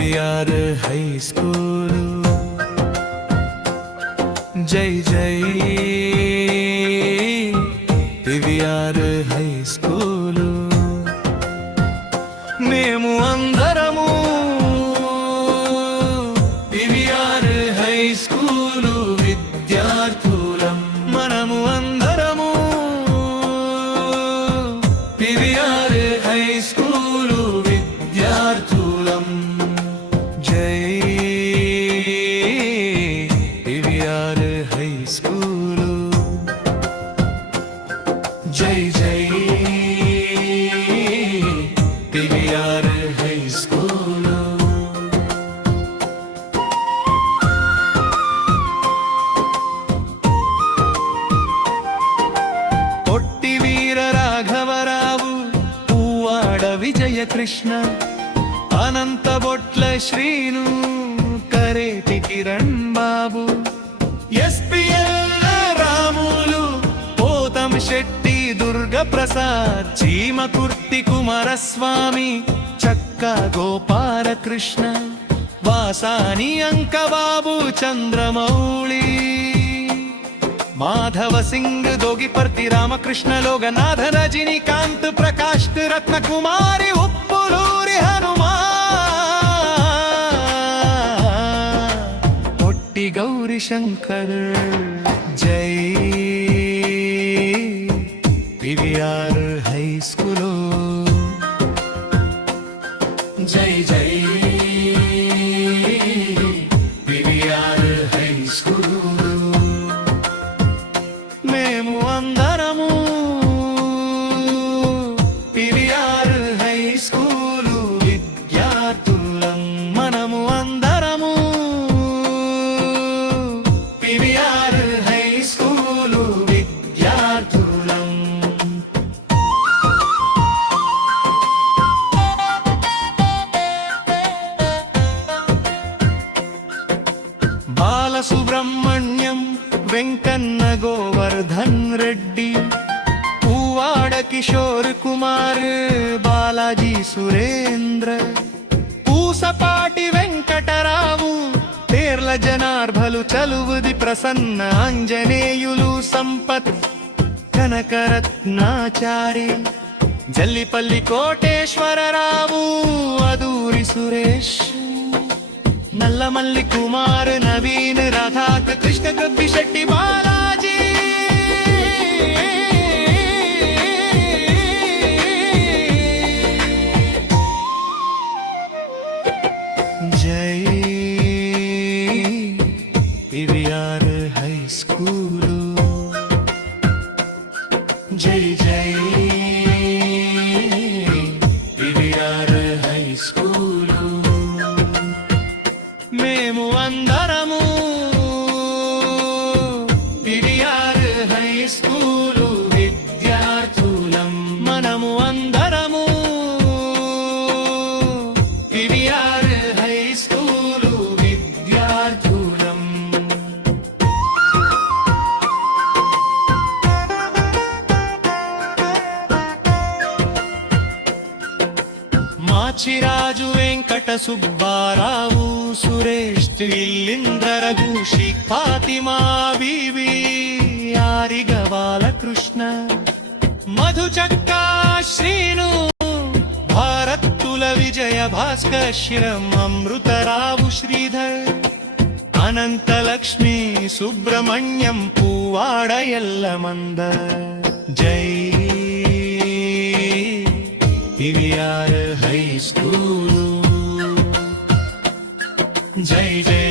PVR high school జై జై PVR high school మేము అందరము పివిఆర్ హై స్కూల్ విద్యార్థులం మనము అందరము పివిఆర్ హై స్కూల్ విద్యార్థులం జై పివిఆర్ హై స్కూల్ జై జై పివిఆర్ హై స్కూల్ పొట్టి వీర రాఘవరావు పువ్వాడ విజయ కృష్ణ అనంత బొట్ల శ్రీను కరేటి కిరణ్ బాబు ఎస్పిఎల్ రాములు పోతం శెట్టి దుర్గ ప్రసాద్ చీమకుర్తి కుమారస్వామి చక్క గోపాల కృష్ణ వాసాని అంకబాబు చంద్రమౌళి మాధవ సింగ్ దోగిపర్తి రామకృష్ణ లోగనాథ రజనీకాంత్ ప్రకాష్ రత్నకుమారి ఉప్పులూరి హనుమా పొట్టి గౌరీ శంకర్ జై పివిఆర్ హై స్కూల్ జై జై పివిఆర్ హై స్కూల్ మేము అందరము పివిఆర్ హై స్కూల్ విద్యార్థులం మనము అందరము పివిఆర్ హై స్కూల్ విద్యార్థులం బాలసుబ్రహ్మణ్యం వెంకన్న గోవర్ధన్ రెడ్డి పువ్వాడ కిషోర్ కుమార్ బాలాజీ సురేంద్ర పూసపాటి వెంకటరావు పేర్ల జనార్భలు చలువుది ప్రసన్న ఆంజనేయులు సంపత్ కనకరత్నాచారి జల్లిపల్లి కోటేశ్వరరావు అదూరి సురేష్ నల్లమల్లి కుమార్ నవీన్ రాధాక్ కృష్ణ కబ్బి శెట్టి బాలాజీ జై పివిఆర్ హై స్కూల్ జై జై పివిఆర్ హై స్కూల్ మేము అందరము పివిఆర్ హై స్కూల్ విద్యార్థులం మనము అందరము పివిఆర్ హై స్కూల్ విద్యార్థులం మాచిరాజు వెంకట సుబ్బారావు సురేష్ త్రిలింద్ర రఘుషి ఫాతిమా బీబీ ఆరిగ బాలకృష్ణ మధుచక్కా శ్రీను భారత్తుల విజయ భాస్కర్ అమృతరావు శ్రీధర్ అనంతలక్ష్మి సుబ్రహ్మణ్యం పువ్వాడ ఎల్లమంద జై పివిఆర్ హై స్కూల్ జై జై